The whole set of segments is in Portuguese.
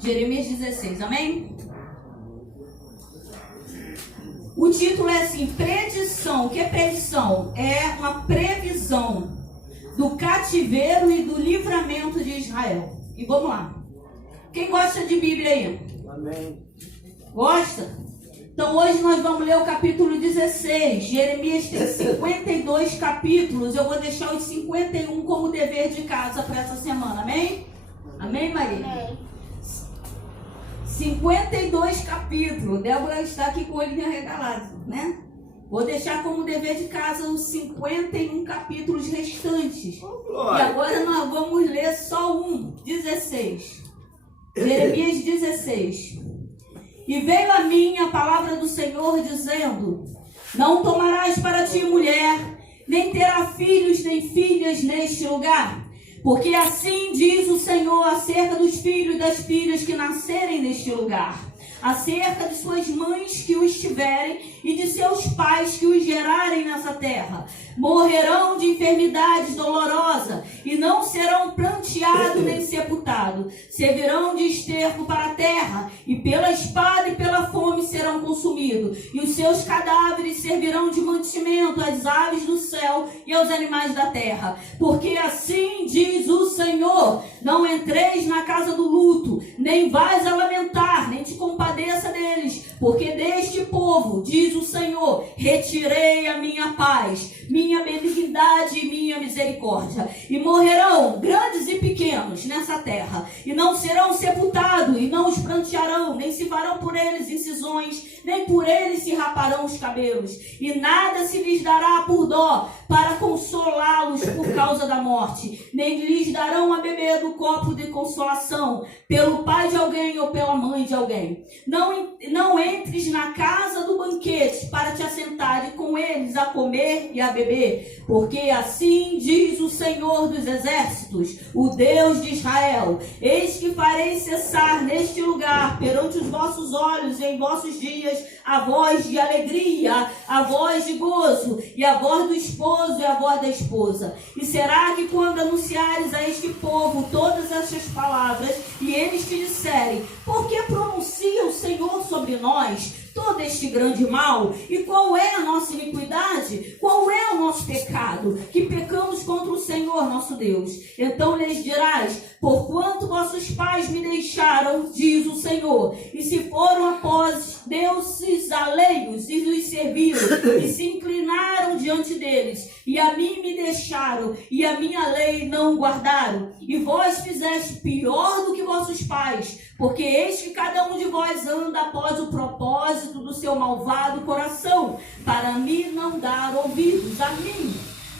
Jeremias 16, amém? O título é assim, predição. O que é predição? É uma previsão do cativeiro e do livramento de Israel. E vamos lá. Quem gosta de Bíblia aí? Amém. Gosta? Então hoje nós vamos ler o capítulo 16. Jeremias tem 52 capítulos. Eu vou deixar os 51 como dever de casa para essa semana, amém? Amém, Maria? Amém. 52 capítulos. Débora está aqui com o olhinho arregalado, né? Vou deixar como dever de casa os 51 capítulos restantes. E agora nós vamos ler só 16. Jeremias 16. E veio a mim a palavra do Senhor dizendo: não tomarás para ti mulher, nem terá filhos nem filhas neste lugar. Porque assim diz o Senhor acerca dos filhos e das filhas que nascerem neste lugar, acerca de suas mães que os tiverem e de seus pais que os gerarem nessa terra. Morrerão de enfermidades dolorosas e não serão pranteados nem sepultados. Servirão de esterco para a terra e pela espada e pela fome serão consumidos. E os seus cadáveres servirão de mantimento às aves do céu e aos animais da terra. Porque assim diz o Senhor: não entreis na casa do luto, nem vais a lamentar, nem te compadeça deles. Porque deste povo, diz o Senhor, retirei a minha paz, minha benignidade e minha misericórdia. E morrerão grandes e pequenos nessa terra, e não serão sepultados, e não os prantearão, nem se farão por eles incisões, nem por eles se raparão os cabelos. E nada se lhes dará por dó, para consolá-los por causa da morte. Nem lhes darão a beber do copo de consolação, pelo pai de alguém ou pela mãe de alguém. Não entres na casa do banquete para te assentar com eles a comer e a beber, porque assim diz o Senhor dos exércitos, o Deus de Israel: eis que farei cessar neste lugar, perante os vossos olhos e em vossos dias, a voz de alegria, a voz de gozo, e a voz do esposo e a voz da esposa. E será que quando anunciares a este povo todas estas palavras, e eles te disserem: por que pronuncia o Senhor sobre nós todo este grande mal? E qual é a nossa iniquidade? Qual é o nosso pecado? Que pecamos contra o Senhor nosso Deus. Então lhes dirás: porquanto vossos pais me deixaram, diz o Senhor, e se foram após deuses alheios e os serviram, e se inclinaram diante deles, e a mim me deixaram, e a minha lei não guardaram, e vós fizeste pior do que vossos pais, porque eis que cada um de vós anda após o propósito do seu malvado coração, para me não dar ouvidos a mim.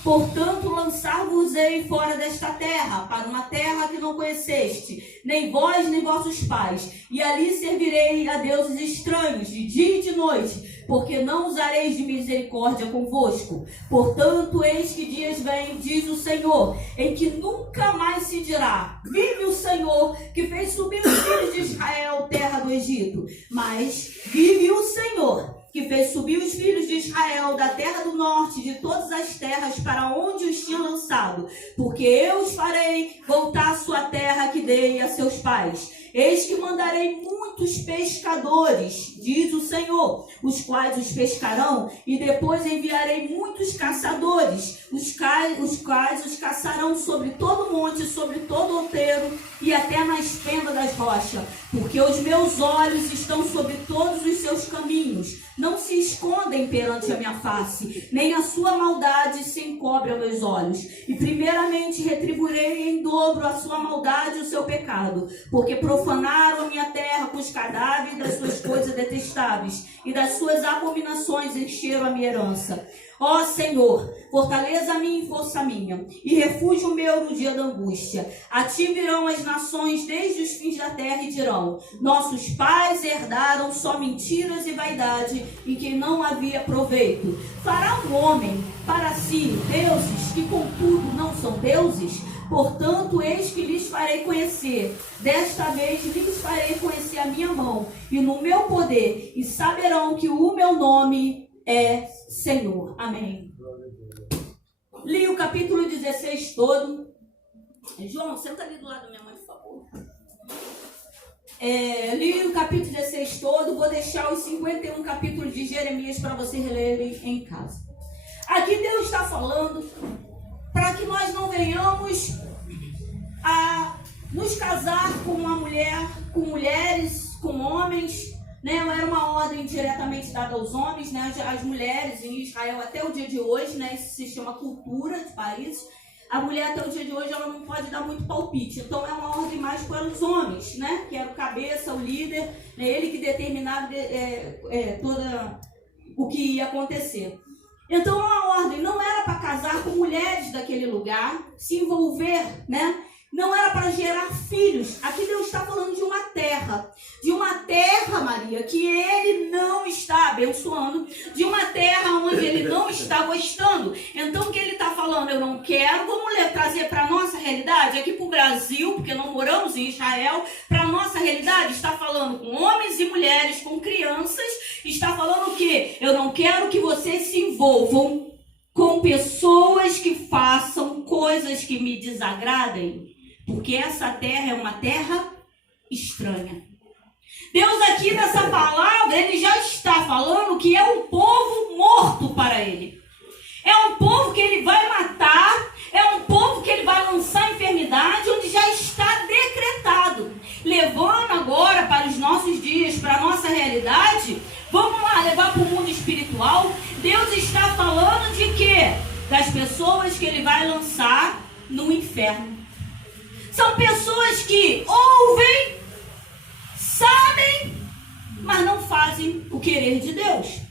Portanto, lançar-vos-ei fora desta terra, para uma terra que não conheceste, nem vós nem vossos pais, e ali servirei a deuses estranhos, de dia e de noite, porque não usareis de misericórdia convosco. Portanto, eis que dias vêm, diz o Senhor, em que nunca mais se dirá: vive o Senhor, que fez subir os filhos de Israel, terra do Egito. Mas vive o Senhor, que fez subir os filhos de Israel da terra do norte, de todas as terras para onde os tinha lançado, porque eu os farei voltar à sua terra que dei a seus pais. Eis que mandarei muitos pescadores, diz o Senhor, os quais os pescarão, e depois enviarei muitos caçadores, os quais os caçarão sobre todo monte, sobre todo outeiro, e até nas fendas das rochas, porque os meus olhos estão sobre todos os seus caminhos, não se escondem perante a minha face, nem a sua maldade se encobre aos meus olhos. E primeiramente retribuirei em dobro a sua maldade e o seu pecado, porque profanaram a minha terra com os cadáveres das suas coisas detestáveis, e das suas abominações encheram a minha herança. Ó Senhor, fortaleza minha e força minha, e refúgio meu no dia da angústia. A ti virão as nações desde os fins da terra e dirão: nossos pais herdaram só mentiras e vaidade, em que não havia proveito. Fará um homem para si deuses que contudo não são deuses? Portanto, eis que lhes farei conhecer, desta vez lhes farei conhecer a minha mão e no meu poder, e saberão que o meu nome é Senhor. Amém. Li o capítulo 16 todo. João, senta ali do lado da minha mãe, por favor. Li o capítulo 16 todo, vou deixar os 51 capítulos de Jeremias para vocês lerem em casa. Aqui Deus está falando para que nós não venhamos a nos casar com uma mulher, com mulheres, com homens, né? Era uma ordem diretamente dada aos homens, né? As mulheres em Israel até o dia de hoje, né? Isso se chama cultura de países. A mulher até o dia de hoje ela não pode dar muito palpite, então é uma ordem mais para os homens, né? Que era o cabeça, o líder, né? Ele que determinava toda o que ia acontecer. Então a ordem não era para casar com mulheres daquele lugar, se envolver, né? Não era para gerar filhos. Aqui Deus está falando de uma terra, Maria, que Ele não está abençoando, de uma terra onde Ele não está gostando. Então o que Ele está falando? Eu não quero, vamos trazer para a nossa realidade, aqui para o Brasil, porque não moramos em Israel, para a nossa realidade, está falando com homens e mulheres, com crianças, está falando o quê? Eu não quero que vocês se envolvam com pessoas que façam coisas que me desagradem, porque essa terra é uma terra estranha. Deus aqui nessa palavra, Ele já está falando que é um povo morto para Ele. É um povo que Ele vai matar, é um povo que Ele vai lançar enfermidade, onde já está decretado. Levando agora para os nossos dias, para a nossa realidade, vamos lá, levar para o mundo espiritual. Deus está falando de quê? Das pessoas que Ele vai lançar no inferno. São pessoas que ouvem, sabem, mas não fazem o querer de Deus.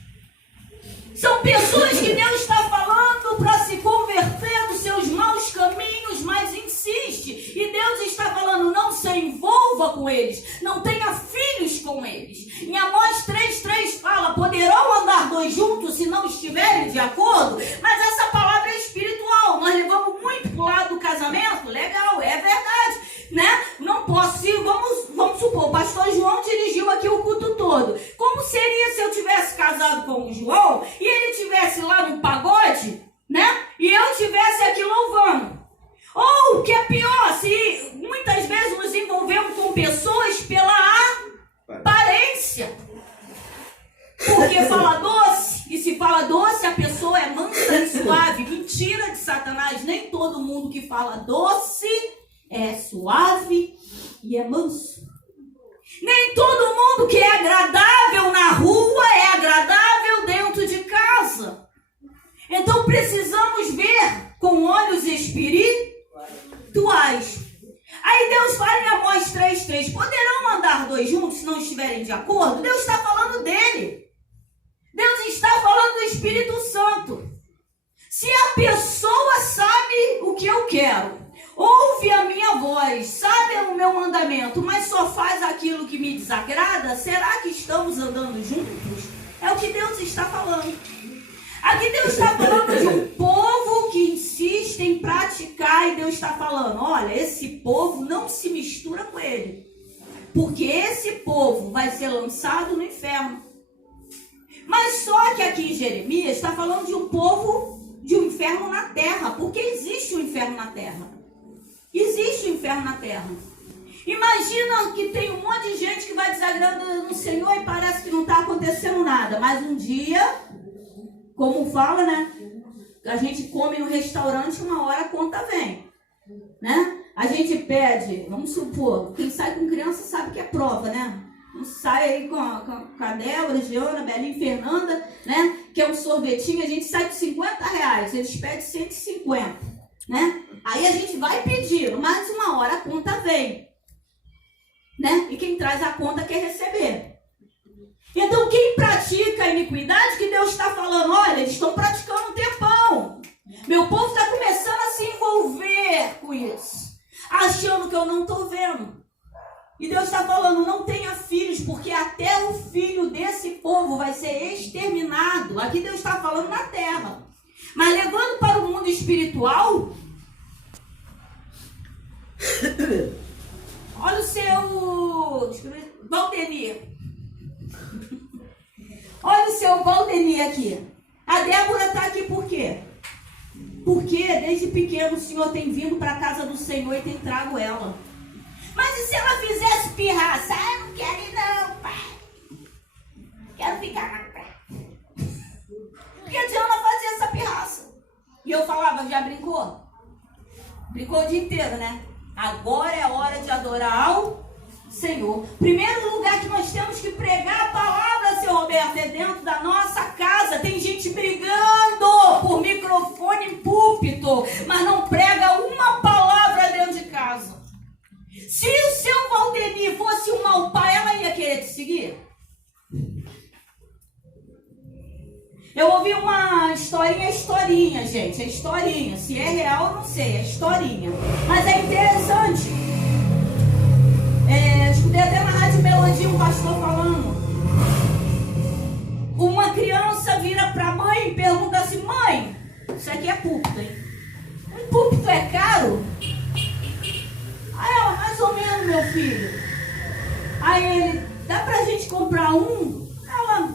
São pessoas que Deus está falando para se converter dos seus maus caminhos, mas insiste. E Deus está falando, não se envolva com eles, não tenha filhos com eles. Em Amós 3:3 fala, poderão andar dois juntos se não estiverem de acordo, mas essa palavra é espiritual. Nós levamos muito para o lado do casamento, legal, é verdade, né? Não posso, vamos supor, o pastor João dirigiu aqui o culto todo. Como seria se eu tivesse casado com o João e ele estivesse lá no pagode, né? E eu estivesse aqui louvando. Ou, o que é pior, se muitas vezes nos envolvemos com pessoas pela aparência. Porque fala doce, e se fala doce, a pessoa é mansa e suave. Mentira de Satanás, nem todo mundo que fala doce é suave e é manso. Nem todo mundo que é agradável na rua é agradável dentro de casa. Então precisamos ver com olhos espirituais. Aí Deus fala em Amós 3:3, poderão andar dois juntos se não estiverem de acordo? Deus está falando dele. Deus está falando do Espírito Santo. Se a pessoa sabe o que eu quero, ouve a minha voz, sabe o meu mandamento, mas só faz aquilo que me desagrada, será que estamos andando juntos? É o que Deus está falando. Aqui Deus está falando de um povo que insiste em praticar, e Deus está falando, olha, esse povo não se mistura com ele, porque esse povo vai ser lançado no inferno. Mas só que aqui em Jeremias está falando de um povo, de um inferno na terra, porque existe um inferno na terra. Existe um inferno na terra. Imagina que tem um monte de gente que vai desagradando no Senhor e parece que não está acontecendo nada. Mas um dia, como fala, né? A gente come no restaurante, uma hora a conta vem. Né? A gente pede, vamos supor, quem sai com criança sabe que é prova, né? Sai aí com a Débora, Giana, Belinha, Fernanda, né? Que é um sorvetinho, a gente sai com R$50, eles pedem 150, né? Aí a gente vai pedindo, mas uma hora a conta vem, né? E quem traz a conta quer receber. Então quem pratica a iniquidade, que Deus está falando, olha, eles estão praticando um tempão. Meu povo está começando a se envolver com isso, achando que eu não estou vendo. E Deus está falando, não tenha filhos, porque até o filho desse povo vai ser exterminado. Aqui Deus está falando na terra. Mas levando para o mundo espiritual, olha o seu Valdemir. Olha o seu Valdemir aqui. A Débora está aqui por quê? Porque desde pequeno o Senhor tem vindo para a casa do Senhor e tem trago ela. Mas e se ela fizesse pirraça? Ah, inteiro, né? Agora é a hora de adorar ao Senhor. Primeiro lugar que nós temos que pregar a palavra, seu Roberto, é dentro da nossa casa. Tem gente brigando por microfone e púlpito, mas não prega uma palavra dentro de casa. Se o seu Valdemir fosse um mau pai, ela ia querer te seguir? Eu ouvi uma historinha, gente. É historinha. Se é real, eu não sei. É historinha. Mas é interessante. Escutei até na Rádio Melodia um pastor falando. Uma criança vira para a mãe e pergunta assim: mãe, isso aqui é púlpito, hein? Um púlpito é caro? Aí ela, mais ou menos, meu filho. Aí ele, dá pra gente comprar um? Ela,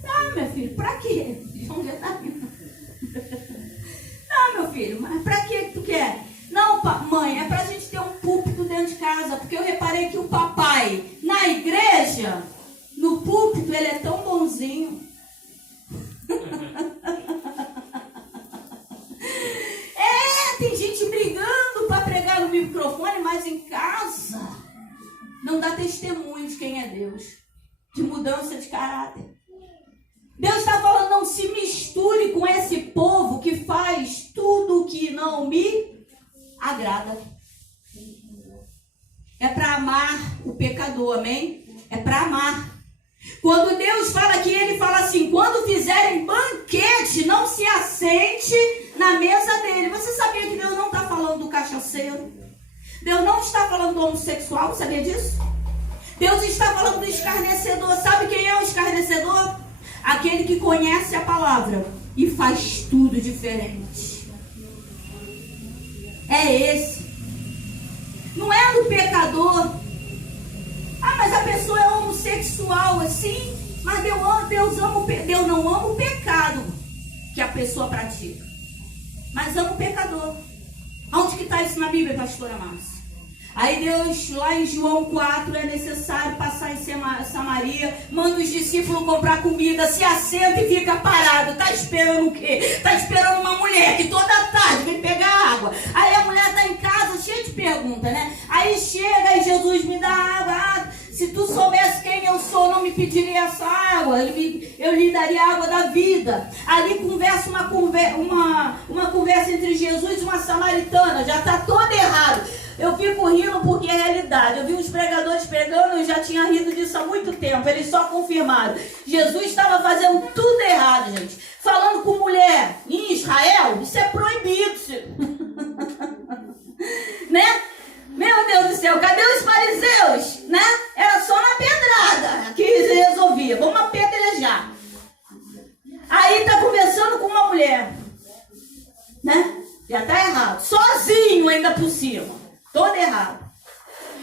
tá, meu filho, pra quê? João já tá rindo. Não, meu filho, mas pra que tu quer? Não, mãe, é pra gente ter um púlpito dentro de casa, porque eu reparei que o papai, na igreja, no púlpito, ele é tão bonzinho. Tem gente brigando para pregar no microfone, mas em casa não dá testemunho de quem é Deus, de mudança de caráter. Deus está falando, não se misture com esse povo que faz tudo que não me agrada. É para amar o pecador, amém? É para amar. Quando Deus fala aqui, ele fala assim: quando fizerem banquete, não se assente na mesa dele. Você sabia que Deus não está falando do cachaceiro? Deus não está falando do homossexual, sabia disso? Deus está falando do escarnecedor. Sabe quem é o escarnecedor? Aquele que conhece a palavra e faz tudo diferente. É esse. Não é do pecador. Ah, mas a pessoa é homossexual assim, mas Deus não ama o pecado que a pessoa pratica, mas ama o pecador. Onde que está isso na Bíblia, pastora Márcia? Aí Deus, lá em João 4, é necessário passar em Samaria, manda os discípulos comprar comida, se assenta e fica parado. Está esperando o quê? Está esperando uma mulher que toda tarde vem pegar água. Aí a mulher está em casa, cheia de perguntas, né? Aí chega e Jesus, me dá água. Se tu soubesse quem eu sou, não me pediria essa água. Eu lhe daria a água da vida. Ali conversa uma conversa entre Jesus e uma samaritana. Já está todo errado. Eu fico rindo porque é realidade. Eu vi os pregadores pregando, eu já tinha rido disso há muito tempo. Eles só confirmaram. Jesus estava fazendo tudo errado, gente. Falando com mulher em Israel, isso é proibido. Né? Meu Deus do céu, cadê os fariseus? Né? Era só na pedrada que eles resolviam. Vamos apedrejar. Aí tá conversando com uma mulher. Né? Já tá errado. Sozinho ainda por cima. Todo errado.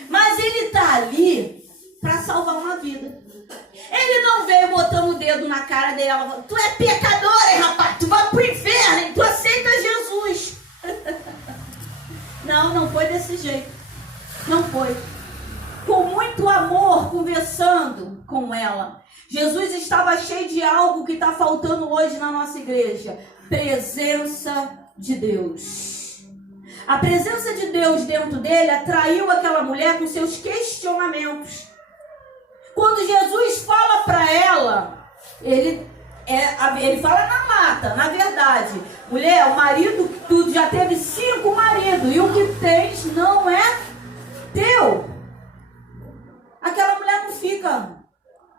Mas ele tá ali para salvar uma vida. Ele não veio botando o dedo na cara dela. Tu é pecadora, hein, rapaz? Tu vai pro inferno, hein? Tu aceita Jesus. Não foi desse jeito. Não foi. Com muito amor, conversando com ela. Jesus estava cheio de algo que está faltando hoje na nossa igreja. Presença de Deus. A presença de Deus dentro dele atraiu aquela mulher com seus questionamentos. Quando Jesus fala para ela, ele fala na lata, na verdade. Mulher, o marido, tu já teve 5 maridos e o que tens não é teu. Aquela mulher não fica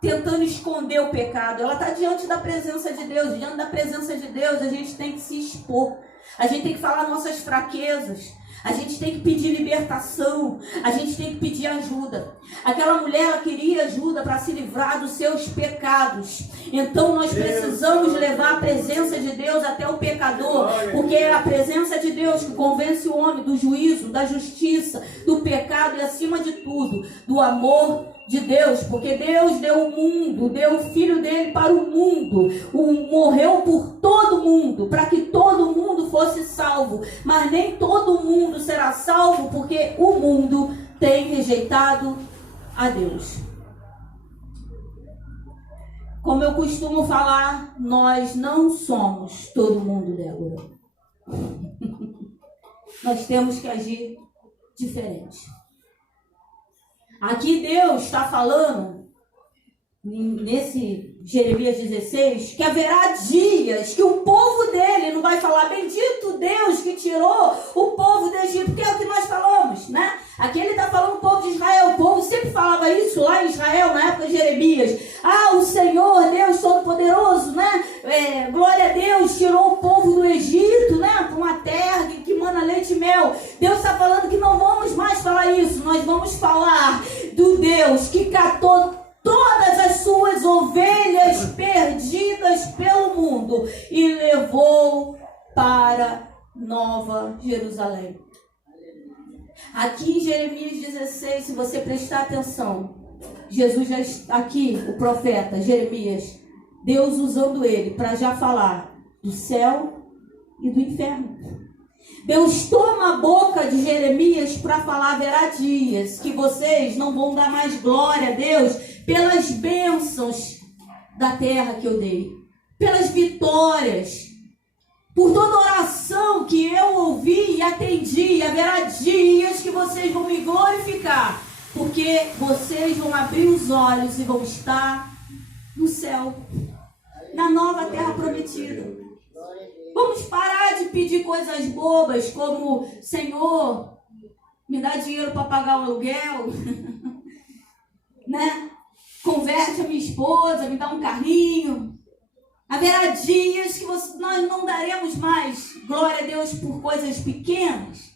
tentando esconder o pecado. Ela está diante da presença de Deus. Diante da presença de Deus, a gente tem que se expor. A gente tem que falar nossas fraquezas. A gente tem que pedir libertação. A gente tem que pedir ajuda. Aquela mulher, ela queria ajuda para se livrar dos seus pecados. Então nós precisamos levar a presença de Deus até o pecador. Porque é a presença de Deus que convence o homem do juízo, da justiça, do pecado e acima de tudo, do amor de Deus. Porque Deus deu o mundo, deu o Filho dele para o mundo. Morreu por todo mundo, para que todo mundo fosse salvo. Mas nem todo mundo será salvo, porque o mundo tem rejeitado a Deus. Como eu costumo falar, nós não somos todo mundo, Débora. Nós temos que agir diferente. Aqui Deus está falando, nesse Jeremias 16, que haverá dias que o povo dele não vai falar: bendito Deus que tirou o povo do Egito, que é o que nós falamos, né? Aqui ele está falando do povo de Israel. O povo sempre falava isso lá em Israel, na época de Jeremias: ah, o Senhor, Deus Todo-Poderoso, né? Glória a Deus, tirou o povo do Egito, né? Para uma terra que mana leite e mel. Deus está falando que não vamos mais falar isso. Nós vamos falar do Deus que catou todas as suas ovelhas perdidas pelo mundo e levou para Nova Jerusalém. Aqui em Jeremias 16, se você prestar atenção, Jesus já está aqui, o profeta Jeremias, Deus usando ele para já falar do céu e do inferno. Deus toma a boca de Jeremias para falar: haverá dias que vocês não vão dar mais glória a Deus pelas bênçãos da terra que eu dei, pelas vitórias, por toda oração que eu ouvi e atendi. Haverá dias que vocês vão me glorificar, porque vocês vão abrir os olhos e vão estar no céu, na nova terra prometida. Vamos parar de pedir coisas bobas como: Senhor, me dá dinheiro para pagar o aluguel, né? Converte a minha esposa, me dá um carrinho. Haverá dias que nós não daremos mais glória a Deus por coisas pequenas.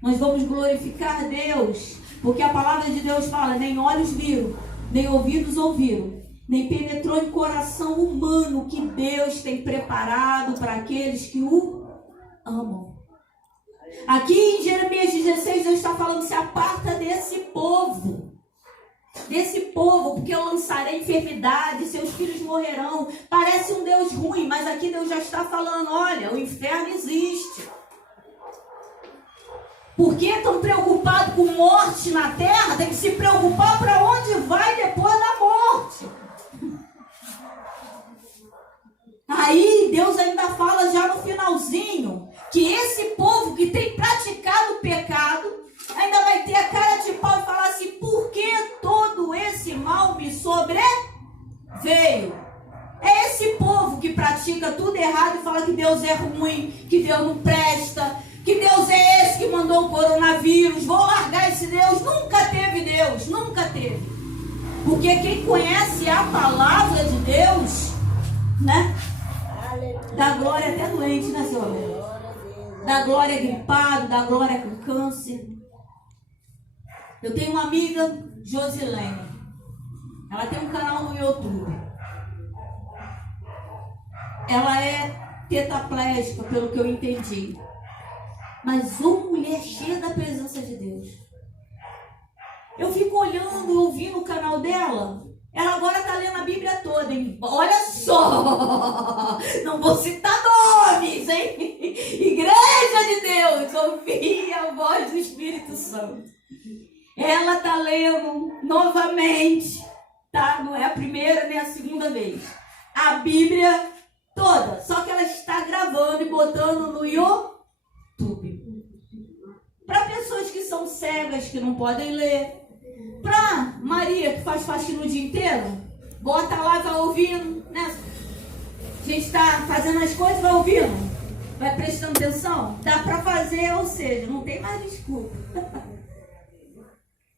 Nós vamos glorificar Deus, porque a palavra de Deus fala: nem olhos viram, nem ouvidos ouviram, nem penetrou em coração humano o que Deus tem preparado para aqueles que o amam. Aqui em Jeremias 16, Deus está falando: se aparta desse povo, porque eu lançarei enfermidade, seus filhos morrerão. Parece um Deus ruim, mas aqui Deus já está falando: olha, o inferno existe. Por que estão preocupados com morte na terra? Tem que se preocupar para onde vai depois da morte. Aí Deus ainda fala já no finalzinho que esse povo que tem praticado o pecado ainda vai ter a cara de pau e falar assim: por que todo esse mal me sobreveio? É esse povo que pratica tudo errado e fala que Deus é ruim, que Deus não presta, que Deus é esse que mandou o coronavírus. Vou largar esse Deus. Nunca teve Deus, nunca teve. Porque quem conhece a palavra de Deus, né? Dá glória até doente, né, senhor? Dá glória gripado, dá glória com câncer. Eu tenho uma amiga, Josilene. Ela tem um canal no YouTube. Ela é tetraplégica, pelo que eu entendi. Mas uma mulher cheia da presença de Deus. Eu fico olhando, ouvindo o canal dela. Ela agora está lendo a Bíblia toda, hein? Olha só! Não vou citar nomes, hein? Igreja de Deus, ouvi a voz do Espírito Santo. Ela está lendo novamente, tá? Não é a primeira nem a segunda vez. A Bíblia toda. Só que ela está gravando e botando no YouTube. Para pessoas que são cegas, que não podem ler. Para Maria, que faz faxina o dia inteiro, bota lá e vai ouvindo, né? A gente está fazendo as coisas, vai ouvindo, vai prestando atenção. Dá para fazer, ou seja, não tem mais desculpa.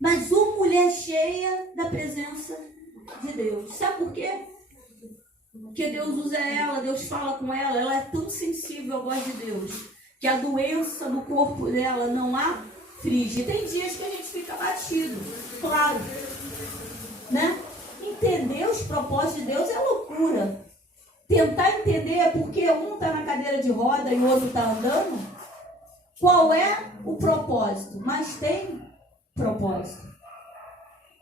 Mas uma mulher cheia da presença de Deus. Sabe por quê? Porque Deus usa ela, Deus fala com ela. Ela é tão sensível à voz de Deus que a doença no corpo dela não aflige. Tem dias que a gente fica batido, claro, né? Entender os propósitos de Deus é loucura. Tentar entender porque um está na cadeira de roda e o outro está andando, qual é o propósito? Mas tem propósito.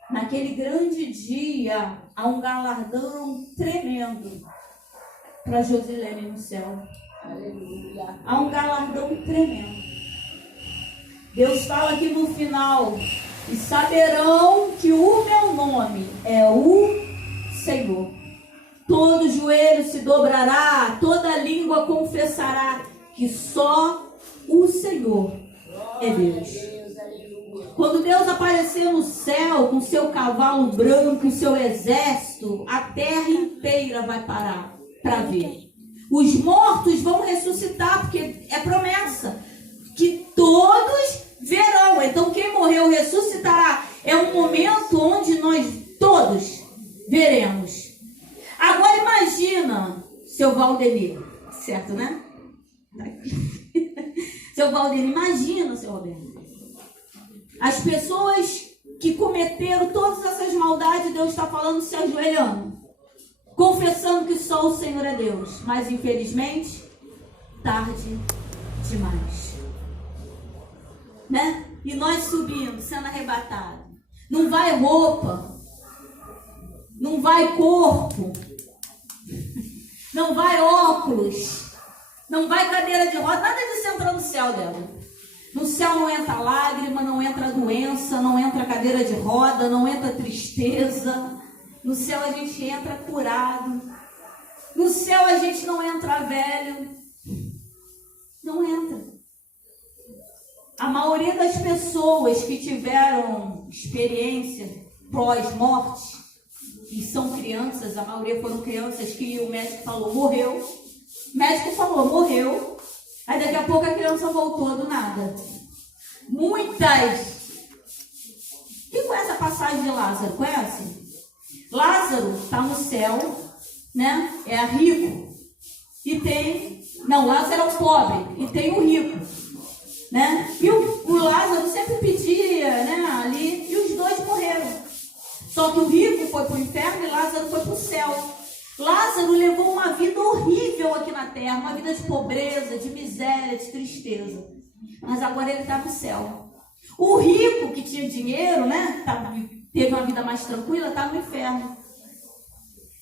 Naquele grande dia, há um galardão tremendo para Josilene no céu. Aleluia. Há um galardão tremendo. Deus fala aqui no final: e saberão que o meu nome é o Senhor. Todo joelho se dobrará, toda língua confessará que só o Senhor é Deus. Quando Deus aparecer no céu com seu cavalo branco e seu exército, a terra inteira vai parar para ver. Os mortos vão ressuscitar, porque é promessa que todos verão. Então quem morreu ressuscitará. É um momento onde nós todos veremos. Agora imagina, seu Valdemir, certo, né? Seu Valdemir, imagina, seu Roberto. As pessoas que cometeram todas essas maldades, Deus está falando, se ajoelhando, confessando que só o Senhor é Deus. Mas infelizmente, tarde demais. Né? E nós subindo, sendo arrebatados. Não vai roupa, não vai corpo, não vai óculos, não vai cadeira de roda, nada disso entra no céu dela. No céu não entra lágrima, não entra doença, não entra cadeira de roda, não entra tristeza. No céu a gente entra curado. No céu a gente não entra velho. Não entra. A maioria das pessoas que tiveram experiência pós-morte, e são crianças, a maioria foram crianças que o médico falou, morreu. O médico falou, morreu. Aí daqui a pouco a criança voltou do nada. Muitas. Quem conhece a passagem de Lázaro? Conhece? Lázaro está no céu, né? É rico. E tem... Não, Lázaro é o pobre. E tem o rico. Né? E o Lázaro sempre pedia, né? Ali. E os dois morreram. Só que o rico foi para o inferno e Lázaro foi para o céu. Lázaro levou uma vida horrível aqui na terra, uma vida de pobreza, de miséria, de tristeza. Mas agora ele está no céu. O rico que tinha dinheiro, né, teve uma vida mais tranquila, está no inferno.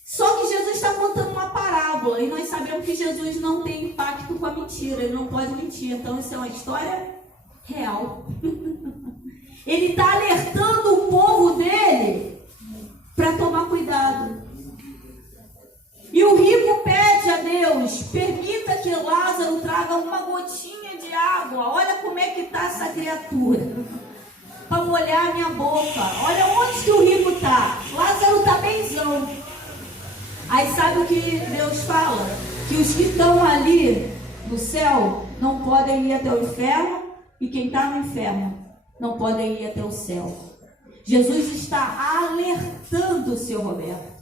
Só que Jesus está contando uma parábola e nós sabemos que Jesus não tem impacto com a mentira, ele não pode mentir. Então isso é uma história real. Ele está alertando o povo dele para tomar cuidado. E o rico pede a Deus, permita que Lázaro traga uma gotinha de água. Olha como é que está essa criatura. Para molhar a minha boca. Olha onde que o rico está. Lázaro está benzão. Aí sabe o que Deus fala? Que os que estão ali no céu não podem ir até o inferno. E quem está no inferno não podem ir até o céu. Jesus está alertando o seu Roberto.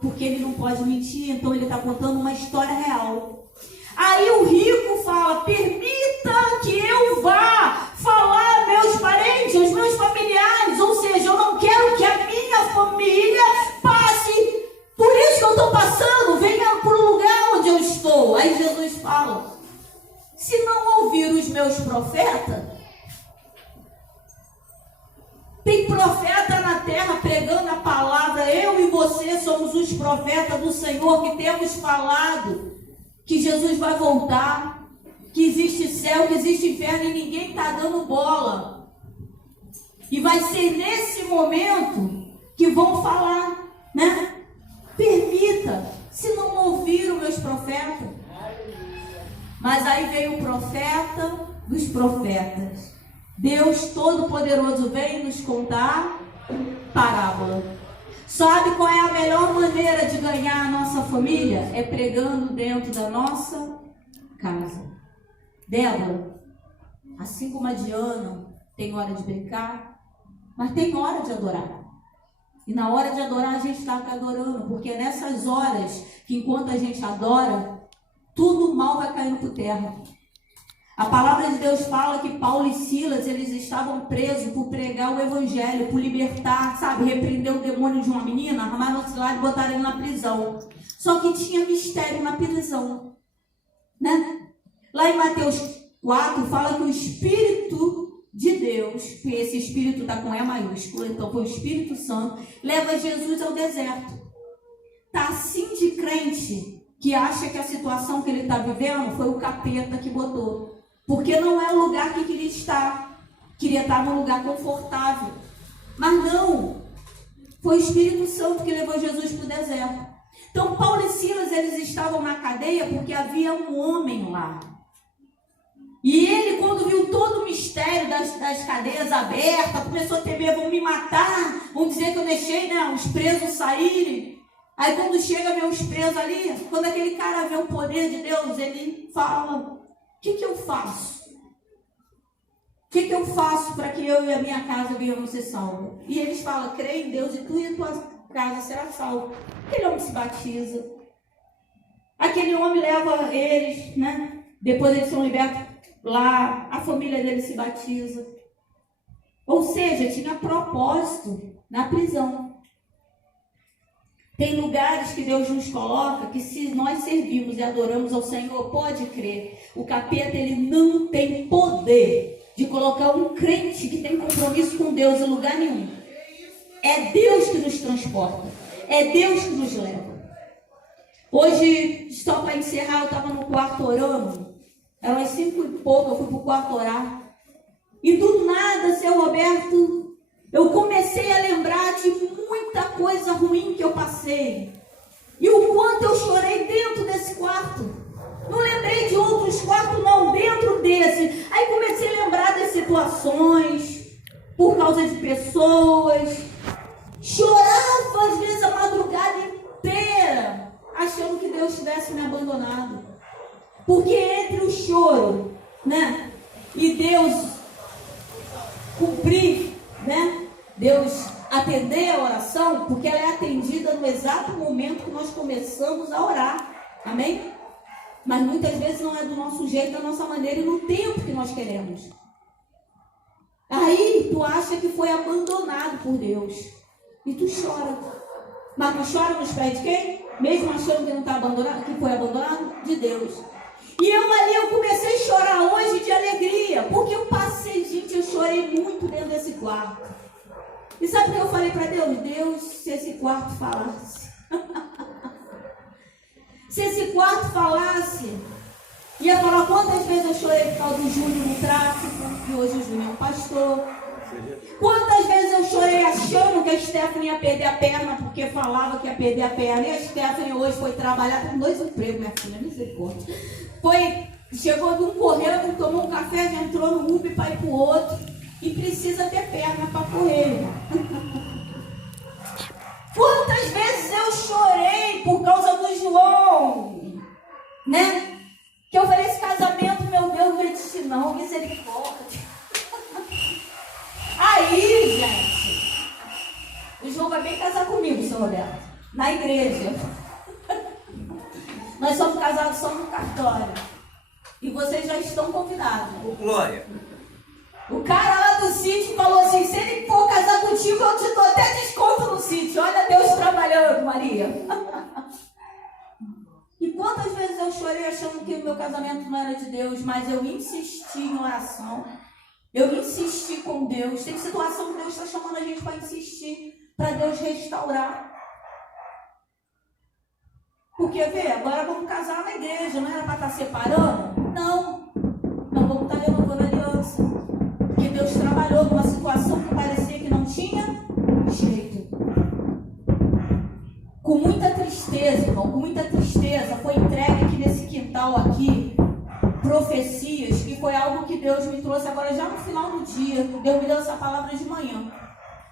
Porque ele não pode mentir, então ele está contando uma história real. Aí o rico fala, permita que eu vá falar aos meus parentes, aos meus familiares. Ou seja, eu não quero que a minha família passe por isso que eu estou passando, venha para o lugar onde eu estou. Aí Jesus fala, se não ouvir os meus profetas, tem profeta na terra pregando a palavra. Eu e você somos os profetas do Senhor que temos falado que Jesus vai voltar, que existe céu, que existe inferno e ninguém está dando bola. E vai ser nesse momento que vão falar, né? Permita, se não ouvir os meus profetas. Mas aí veio o profeta dos profetas. Deus Todo-Poderoso vem nos contar parábola. Sabe qual é a melhor maneira de ganhar a nossa família? É pregando dentro da nossa casa. Débora, assim como a Diana, tem hora de brincar, mas tem hora de adorar. E na hora de adorar a gente está adorando, porque é nessas horas que enquanto a gente adora, tudo mal vai caindo por terra. A palavra de Deus fala que Paulo e Silas, eles estavam presos por pregar o evangelho, por libertar, sabe, repreender o demônio de uma menina, armaram-se lá e botaram ele na prisão. Só que tinha mistério na prisão, né? Lá em Mateus 4, fala que o Espírito de Deus, que esse Espírito está com E maiúsculo, então foi o Espírito Santo, leva Jesus ao deserto. Tá assim de crente que acha que a situação que ele está vivendo foi o capeta que botou. Porque não é o lugar que queria estar. Queria estar num lugar confortável. Mas não. Foi o Espírito Santo que levou Jesus para o deserto. Então Paulo e Silas, eles estavam na cadeia porque havia um homem lá. E ele, quando viu todo o mistério das cadeias abertas, começou a temer: vão me matar, vão dizer que eu deixei, né, os presos saírem. Aí quando chega a ver os presos ali, quando aquele cara vê o poder de Deus, ele fala: o que eu faço? O que eu faço para que eu e a minha casa venhamos ser salvos? E eles falam: crê em Deus e tu e a tua casa será salvo. Aquele homem se batiza. Aquele homem leva eles, né? Depois eles são libertos lá, a família dele se batiza. Ou seja, tinha propósito na prisão. Tem lugares que Deus nos coloca que, se nós servimos e adoramos ao Senhor, pode crer, o capeta ele não tem poder de colocar um crente que tem compromisso com Deus em lugar nenhum. É Deus que nos transporta, é Deus que nos leva. Hoje, só para encerrar, eu estava no quarto orando, eram as 5 e pouco, eu fui para o quarto orar, e do nada, seu Roberto, eu comecei a lembrar de muita coisa ruim que eu passei. E o quanto eu chorei dentro desse quarto. Não lembrei de outros quartos, não, dentro desse. Aí comecei a lembrar das situações, por causa de pessoas. Chorava, às vezes, a madrugada inteira, achando que Deus tivesse me abandonado. Porque entre o choro, né, e Deus cumprir, né, Deus atender a oração, porque ela é atendida no exato momento que nós começamos a orar, amém? Mas muitas vezes não é do nosso jeito, da nossa maneira e no tempo que nós queremos. Aí tu acha que foi abandonado por Deus e tu chora, mas tu chora nos pés de quem? Mesmo achando que não está abandonado, que foi abandonado? De Deus. E eu comecei a chorar hoje de alegria, porque eu passei, gente, eu chorei muito dentro desse quarto. E sabe o que eu falei para Deus? Deus, se esse quarto falasse, se esse quarto falasse, ia falar quantas vezes eu chorei por causa do Júnior no tráfico, e hoje o Júnior é um pastor. Quantas vezes eu chorei achando que a Stephanie ia perder a perna, porque falava que ia perder a perna, e a Stephanie hoje foi trabalhar com 2 empregos, minha filha, misericórdia. Chegou de um correndo, tomou um café, já entrou no Uber para ir para o outro, e precisa ter perna para correr. Quantas vezes eu chorei por causa do João, né? Que eu falei: esse casamento, meu Deus, não existe não, misericórdia. Aí, gente, o João vai bem casar comigo, seu Roberto, na igreja. Nós somos casados só no cartório. E vocês já estão convidados. Ô, Glória. O cara lá do sítio falou assim: se ele for casar contigo, eu te dou até desconto no sítio. Olha Deus trabalhando, Maria. E quantas vezes eu chorei achando que o meu casamento não era de Deus, mas eu insisti em oração. Eu insisti com Deus. Tem situação que Deus está chamando a gente para insistir, para Deus restaurar. Porque, vê, agora vamos casar na igreja, não era para estar separando? Não. Então vamos estar renovando a aliança. Porque Deus trabalhou numa situação que parecia que não tinha jeito. Com muita tristeza, irmão, com muita tristeza, foi entregue aqui nesse quintal aqui, profecias, que foi algo que Deus me trouxe agora já no final do dia. Deus me deu essa palavra de manhã.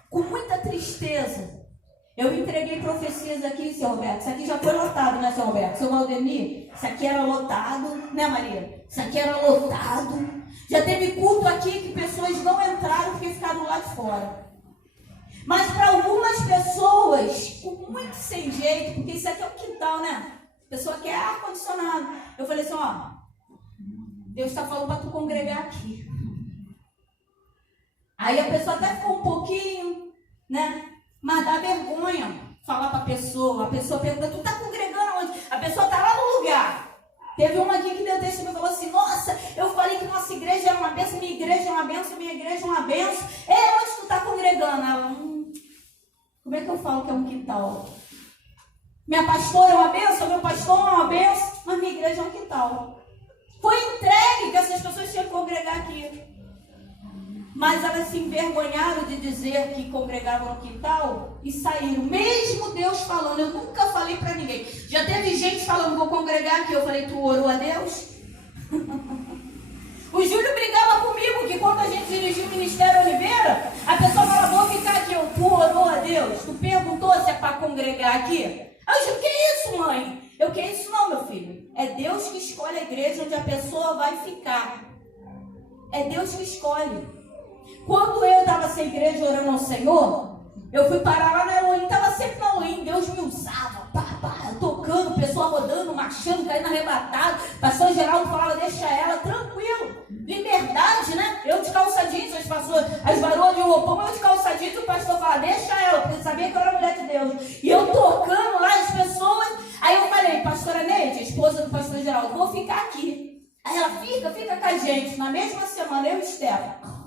Com muita tristeza, eu entreguei profecias aqui, seu Roberto. Isso aqui já foi lotado, né, seu Roberto? Seu Valdemir, isso aqui era lotado, né, Maria? Isso aqui era lotado. Já teve culto aqui que pessoas não entraram porque ficaram lá de fora. Mas para algumas pessoas, com muito sem jeito, porque isso aqui é o quintal, né? A pessoa quer ar-condicionado. Eu falei assim: ó, Deus está falando para tu congregar aqui. Aí a pessoa até ficou um pouquinho, né? Mas dá vergonha falar para a pessoa pergunta: tu está congregando onde? A pessoa está lá no lugar. Teve uma aqui que deu testemunho e falou assim: nossa, eu falei que nossa igreja era uma bênção, minha igreja é uma bênção, minha igreja é uma bênção. É, onde tu está congregando? Ela, como é que eu falo que é um quintal? Minha pastora é uma bênção, meu pastor é uma bênção, mas minha igreja é um quintal. Foi entregue que essas pessoas tinham que congregar aqui. Mas elas se envergonharam de dizer que congregavam no quintal e saíram. Mesmo Deus falando, eu nunca falei para ninguém. Já teve gente falando: vou congregar aqui. Eu falei: tu orou a Deus? O Júlio brigava comigo, que quando a gente dirigiu o Ministério Oliveira, a pessoa falava, vou ficar aqui. Tu orou a Deus? Tu perguntou se é para congregar aqui? Aí eu digo, que isso, mãe? Eu, que isso não, meu filho. É Deus que escolhe a igreja onde a pessoa vai ficar. É Deus que escolhe. Quando eu estava sem igreja orando ao Senhor, eu fui parar lá na Elohim, estava sempre na Elohim, Deus me usava, tocando, pessoa rodando, marchando, caindo arrebatado. Pastor Geraldo falava, deixa ela, tranquilo, liberdade, né? Eu de calça jeans, as varoas de roupão, eu de calça jeans, e o pastor falava, deixa ela, porque sabia que eu era mulher de Deus. E eu tocando lá as pessoas, aí eu falei, pastora Neide, esposa do pastor Geraldo, vou ficar aqui. Aí ela, fica com a gente. Na mesma semana, eu e Stefan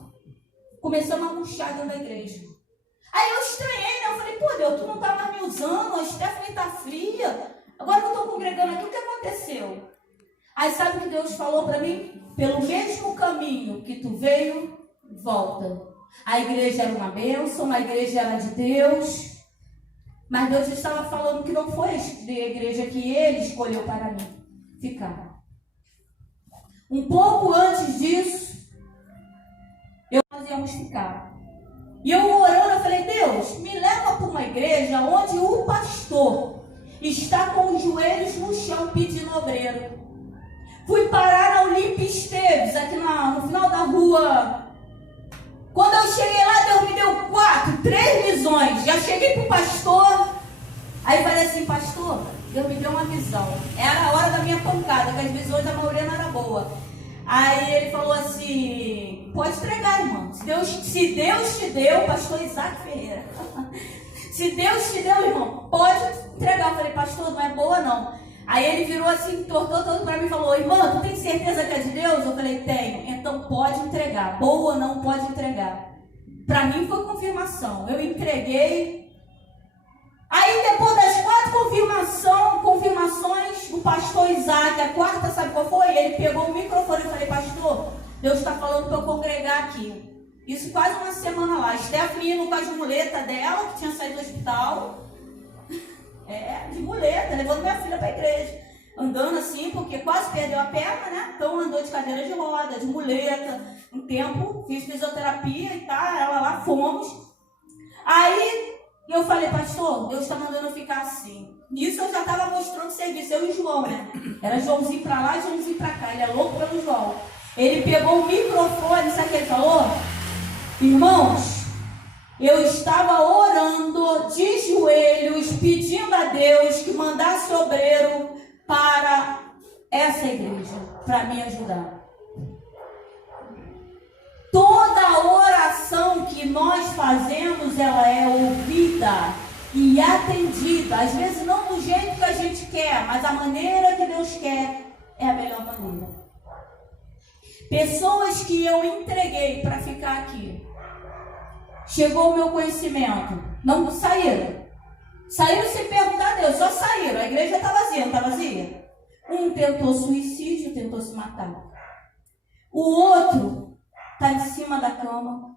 começamos a murchar dentro da igreja. Aí eu estranhei, né? Eu falei, pô, Deus, tu não tá mais me usando, a Stephanie tá fria. Agora que eu tô congregando aqui, o que aconteceu? Aí sabe o que Deus falou para mim? Pelo mesmo caminho que tu veio, volta. A igreja era uma bênção, a igreja era de Deus. Mas Deus estava falando que não foi a igreja que Ele escolheu para mim ficar. Um pouco antes disso, nós íamos ficar. E eu orando, eu falei, Deus, me leva para uma igreja onde o pastor está com os joelhos no chão pedindo obreiro. Fui parar na Olímpia Esteves, aqui no final da rua. Quando eu cheguei lá, Deus me deu 3 visões. Já cheguei para o pastor. Aí falei assim, pastor, Deus me deu uma visão. Era a hora da minha pancada, que as visões da maioria não eram boas. Aí ele falou assim, pode entregar, irmão. Se Deus te deu, pastor Isaac Ferreira. Se Deus te deu, irmão, pode entregar. Eu falei, pastor, não é boa não. Aí ele virou assim, tortou todo para mim e falou, irmão, tu tem certeza que é de Deus? Eu falei, tenho. Então pode entregar. Boa ou não, pode entregar. Para mim foi confirmação. Eu entreguei. Aí depois das 4 confirmações, o pastor Isaac, a 4ª, sabe qual foi? Ele pegou o microfone e eu falei, pastor, Deus está falando para eu congregar aqui. Isso quase uma semana lá. Stephanie indo com as muletas dela, que tinha saído do hospital. De muleta, levando minha filha para a igreja. Andando assim, porque quase perdeu a perna, né? Então andou de cadeira de roda, de muleta. Um tempo, fiz fisioterapia e tal, ela lá, fomos. Aí eu falei, pastor, Deus está mandando eu ficar assim. Nisso eu já estava mostrando serviço, eu e o João, né? Era Joãozinho para lá e Joãozinho para cá. Ele é louco pelo João. Ele pegou o microfone, sabe o que ele falou? Irmãos, eu estava orando de joelhos, pedindo a Deus que mandasse obreiro para essa igreja, para me ajudar. Toda oração que nós fazemos, ela é ouvida e atendida. Às vezes não do jeito que a gente quer, mas a maneira que Deus quer é a melhor maneira. Pessoas que eu entreguei para ficar aqui, chegou o meu conhecimento, não saíram. Saíram sem perguntar a Deus, só saíram. A igreja está vazia, não está vazia? Um tentou suicídio, tentou se matar. O outro está em cima da cama.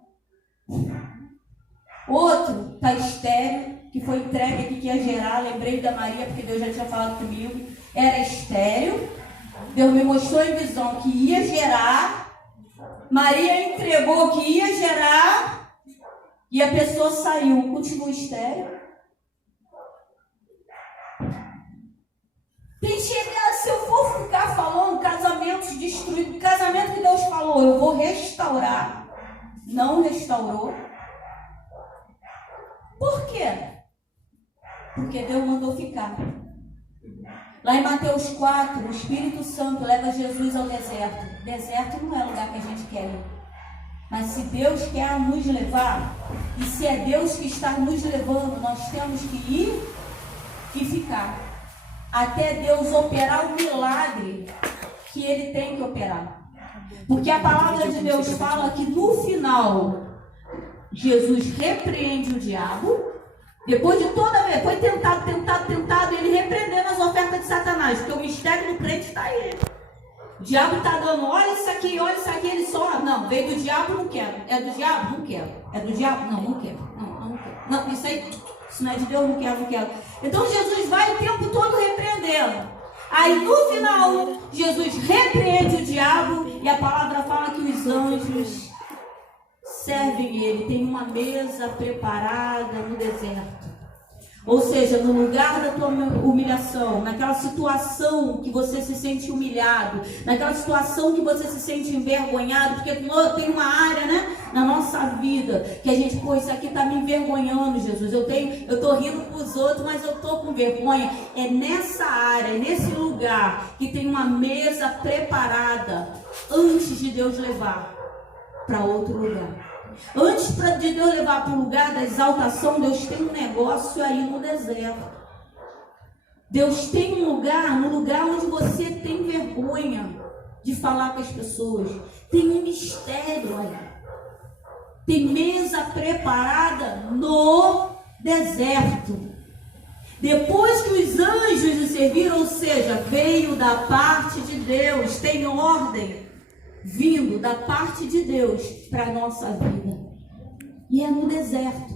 Outro está estéril, que foi entregue aqui que ia gerar. Lembrei da Maria, porque Deus já tinha falado comigo. Era estéril. Deus me mostrou em visão que ia gerar. Maria entregou que ia gerar. E a pessoa saiu, continuou estéril. Tem chegado, se eu for ficar falando casamentos destruídos, casamento que Deus falou, eu vou restaurar. Não restaurou. Por quê? Porque Deus mandou ficar. Lá em Mateus 4, o Espírito Santo leva Jesus ao deserto. Deserto não é lugar que a gente quer ir. Mas se Deus quer nos levar, e se é Deus que está nos levando, nós temos que ir e ficar. Até Deus operar o milagre que Ele tem que operar. Porque a palavra de Deus fala que no final, Jesus repreende o diabo. Depois de toda vez, foi tentado, ele repreendendo as ofertas de Satanás. Porque o mistério do crente está aí. O diabo está dando, olha isso aqui, ele só, não, veio do diabo, não quero. É do diabo? Não quero. É do diabo? Não quero. Não quero. Não, isso não é de Deus, não quero. Então Jesus vai o tempo todo repreendendo. Aí no final, Jesus repreende o diabo e a palavra fala que os anjos servem ele. Tem uma mesa preparada no deserto. Ou seja, no lugar da tua humilhação, naquela situação que você se sente humilhado, naquela situação que você se sente envergonhado, porque tem uma área, né, na nossa vida que a gente, pô, isso aqui está me envergonhando, Jesus. Eu estou rindo para os outros, mas eu estou com vergonha. É nessa área, é nesse lugar que tem uma mesa preparada antes de Deus levar para outro lugar. Antes de Deus levar para o lugar da exaltação, Deus tem um negócio aí no deserto. Deus tem um lugar, no lugar onde você tem vergonha de falar com as pessoas. Tem um mistério aí. Tem mesa preparada no deserto. Depois que os anjos o serviram, ou seja, veio da parte de Deus, tem ordem vindo da parte de Deus para a nossa vida. E é no deserto.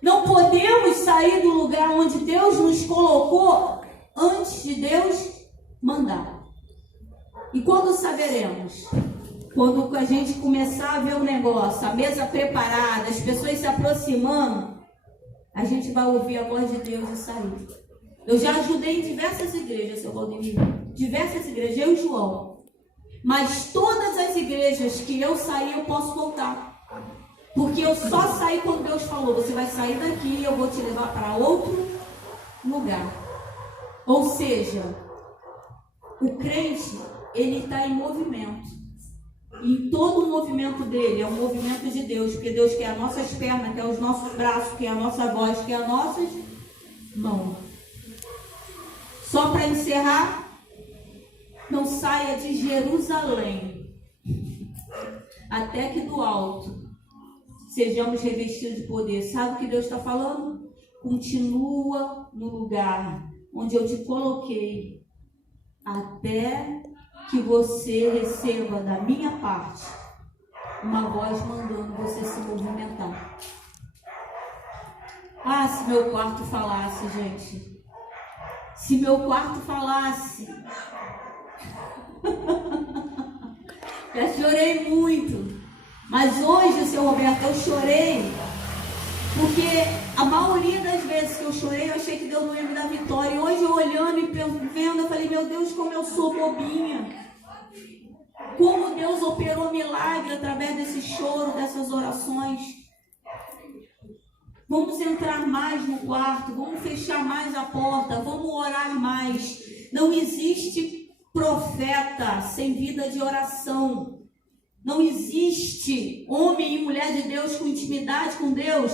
Não podemos sair do lugar onde Deus nos colocou antes de Deus mandar. E quando saberemos? Quando a gente começar a ver o negócio, a mesa preparada, as pessoas se aproximando, a gente vai ouvir a voz de Deus e sair. Eu já ajudei em diversas igrejas, seu Valdemir. Diversas igrejas, eu e João. Mas todas as igrejas que eu saí, eu posso voltar. Porque eu só saí quando Deus falou, você vai sair daqui e eu vou te levar para outro lugar. Ou seja, o crente, ele está em movimento. E todo o movimento dele é um movimento de Deus. Porque Deus quer as nossas pernas, quer os nossos braços, quer a nossa voz, quer as nossas mãos. Só para encerrar, não saia de Jerusalém, até que do alto sejamos revestidos de poder. Sabe o que Deus está falando? Continua no lugar onde eu te coloquei, até que você receba da minha parte uma voz mandando você se movimentar. Ah, se meu quarto falasse, gente. Se meu quarto falasse. Já chorei muito. Mas hoje, seu Roberto, eu chorei porque a maioria das vezes que eu chorei, eu achei que Deus não ia me dar vitória. E hoje, eu olhando e vendo, eu falei, meu Deus, como eu sou bobinha. Como Deus operou milagre através desse choro, dessas orações. Vamos entrar mais no quarto, vamos fechar mais a porta, vamos orar mais. Não existe profeta sem vida de oração. Não existe homem e mulher de Deus com intimidade com Deus.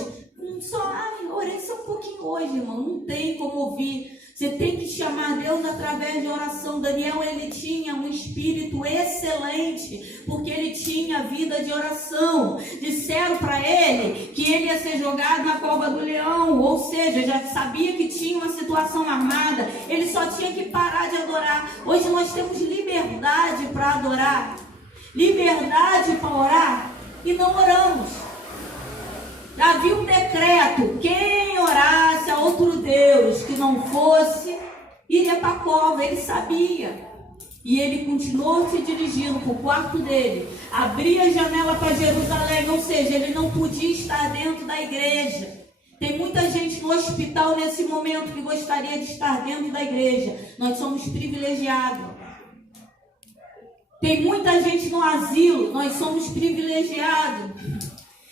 Orei só um pouquinho hoje, irmão. Não tem como ouvir. Você tem que chamar Deus através de oração. Daniel, ele tinha um espírito excelente, porque ele tinha vida de oração. Disseram para ele que ele ia ser jogado na cova do leão, ou seja, já sabia que tinha uma situação armada. Ele só tinha que parar de adorar. Hoje nós temos liberdade para adorar, liberdade para orar, e não oramos. Havia um decreto: quem orasse a outro Deus que não fosse, iria para a cova. Ele sabia. E ele continuou se dirigindo para o quarto dele. Abria a janela para Jerusalém, ou seja, ele não podia estar dentro da igreja. Tem muita gente no hospital nesse momento que gostaria de estar dentro da igreja. Nós somos privilegiados. Tem muita gente no asilo, nós somos privilegiados.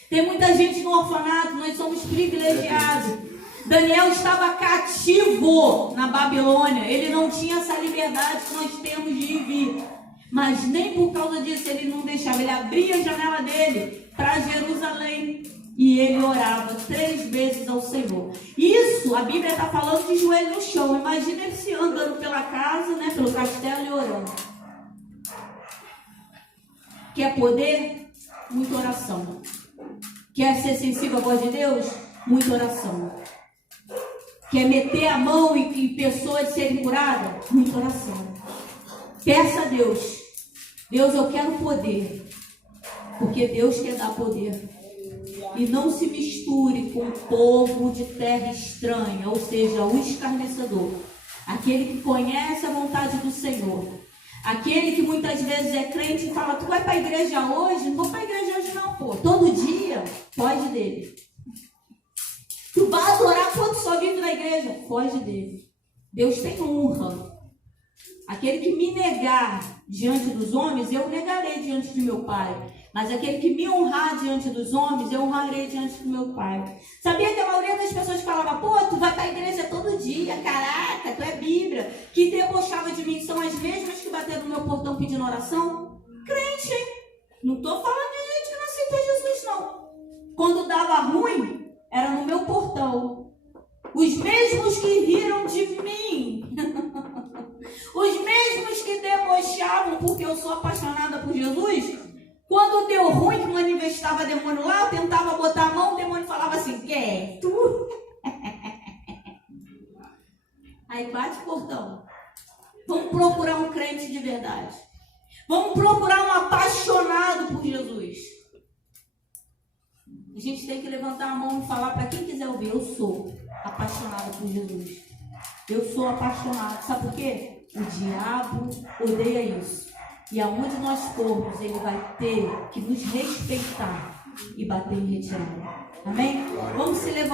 Tem muita gente no orfanato, nós somos privilegiados. Daniel estava cativo na Babilônia. Ele não tinha essa liberdade que nós temos de ir e vir. Mas nem por causa disso ele não deixava. Ele abria a janela dele para Jerusalém e ele orava 3 vezes ao Senhor. Isso, a Bíblia está falando de joelho no chão. Imagina ele se andando pela casa, né, pelo castelo e orando. Quer poder? Muita oração. Quer ser sensível à voz de Deus? Muita oração. Quer meter a mão em pessoas serem curadas? Muita oração. Peça a Deus. Deus, eu quero poder. Porque Deus quer dar poder. E não se misture com o povo de terra estranha, ou seja, o escarnecedor. Aquele que conhece a vontade do Senhor. Aquele que muitas vezes é crente e fala, tu vai para a igreja hoje? Não vou para a igreja hoje não, pô. Todo dia, foge dele. Tu vai adorar quando só vive na igreja? Foge dele. Deus tem honra. Aquele que me negar diante dos homens, eu negarei diante de meu Pai. Mas aquele que me honrar diante dos homens, eu honrarei diante do meu Pai. Sabia que a maioria das pessoas falava, pô, tu vai para a igreja todo dia, caraca, tu é Bíblia. Que debochava de mim, são as mesmas que bateram no meu portão pedindo oração? Crente, hein? Não estou falando de gente que não aceita Jesus, não. Quando dava ruim, era no meu portão. Os mesmos que riram de mim. Os mesmos que debochavam porque eu sou apaixonada por Jesus. Quando deu ruim, que manifestava demônio lá, eu tentava botar a mão, o demônio falava assim, quer tu? Aí bate o portão. Vamos procurar um crente de verdade. Vamos procurar um apaixonado por Jesus. A gente tem que levantar a mão e falar para quem quiser ouvir, eu sou apaixonada por Jesus. Eu sou apaixonado. Sabe por quê? O diabo odeia isso. E aonde nós formos, ele vai ter que nos respeitar e bater em retirada. Amém? Vamos se levantar.